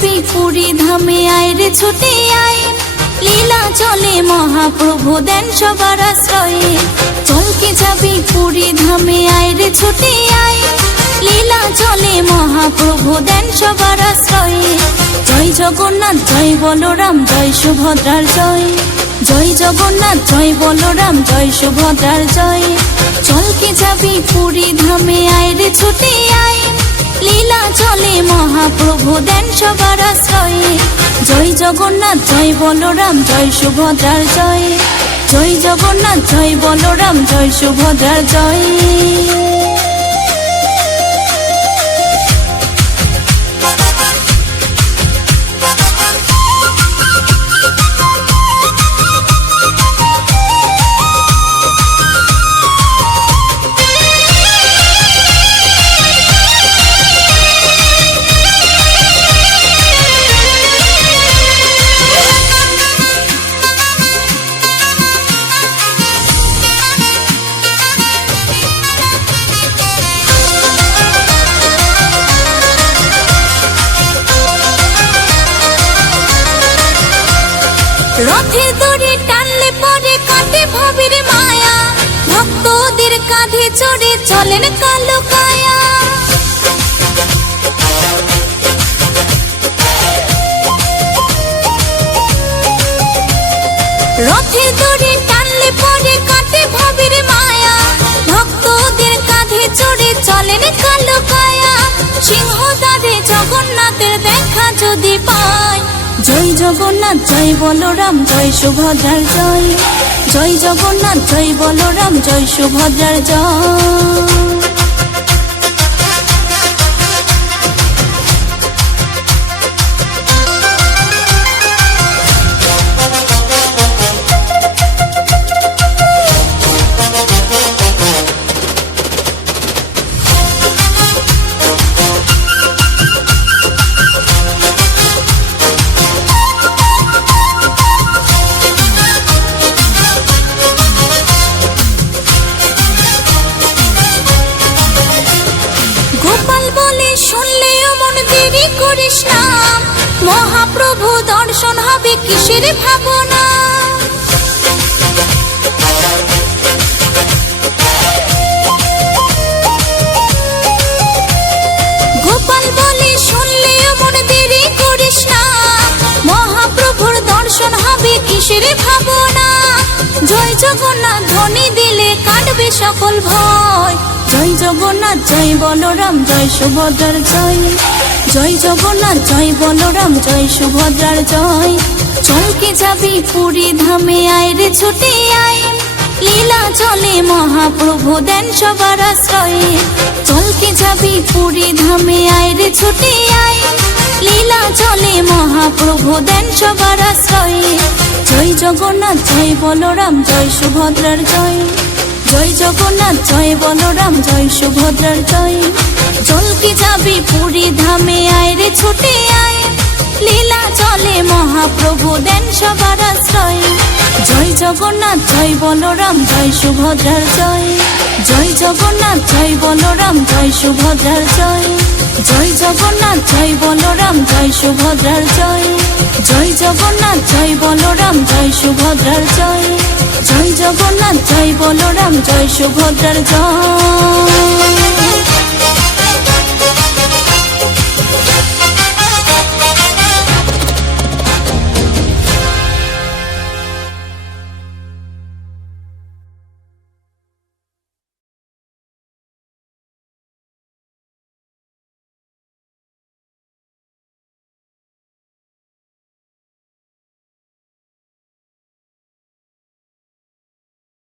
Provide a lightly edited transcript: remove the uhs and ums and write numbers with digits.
যাবি পুরী ধামে, আয় রে ছুটে আয়। লীলা চলে মহাপ্রভু দেন সবার আশ্রয়ে। চলকে যাবি পুরী ধামে, আয় রে ছুটে আয়। লীলা চলে মহাপ্রভু দেন সবার আশ্রয়ে। জয় জগন্নাথ জয় বলরাম জয় সুভদ্রার জয়। জয় জগন্নাথ জয় বলরাম জয় সুভদ্রার জয়। চলকে যাবি পুরী ধামে, আয় রে ছুটে আয়। লীলা চলে মহাপ্রভু দেন সবার আশ্রয়ে। জয় জগন্নাথ জয় বলরাম জয় সুভদ্রার জয়। জয় জগন্নাথ জয় বলরাম জয় সুভদ্রার জয়। রথের দড়ি টানলে পরে কাটে ভবের মায়া। ভক্তদের কাঁধে চড়ে চলেন কালো কায়া। রথের দড়ি টানলে পরে কাটে ভবের মায়া। ভক্তদের কাঁধে চড়ে চলেন কালো কায়া। সিংহদ্বারে জগন্নাথের দেখা যদি পায়। জয় জগন্নাথ জয় বলরাম জয় সুভদ্রার জয়। জয় জগন্নাথ জয় বলরাম জয় সুভদ্রার জয়। মহাপ্রভু দর্শন হবে কিসের ভাবনা। গোপাল বলে শুনলে মন দেরি করিস না। মহাপ্রভুর দর্শন হবে কিসের ভাবনা। জয় জগন্নাথ ধ্বনি দিলে কাটবে সকল ভয়। জয় জগন্নাথ জয় বলরাম জয় সুভদ্রার জয়। জয় জগন্নাথ জয় বলরাম জয় সুভদ্রার জয়। চলকে যাবি পুরী ধামে, আয় রে ছুটে আয়। লীলা চলে মহাপ্রভু দেন সবার আশ্রয়ে। চলকে যাবি পুরী ধামে, আয় রে ছুটে আয়। লীলা চলে মহাপ্রভু দেন সবার আশ্রয়ে। জয় জগন্নাথ জয় বলরাম জয় সুভদ্রার জয়। জয় জগন্নাথ জয় বলরাম জয় সুভদ্রার জয়। চলকে যাবি পুরী ধামে, আয় রে ছুটে আয়। লীলা চলে মহাপ্রভু দেন সবার আশ্রয়। জয় জগন্নাথ জয় বলরাম জয় সুভদ্রার জয়। জয় জগন্নাথ জয় বলরাম জয় সুভদ্রার জয়। জয় জগন্নাথ জয় বলরাম জয় সুভদ্রার জয়। জয় জগন্নাথ জয় বলরাম জয় সুভদ্রার জয়। জয় জগন্নাথ জয় বলরাম জয় সুভদ্রার জয়।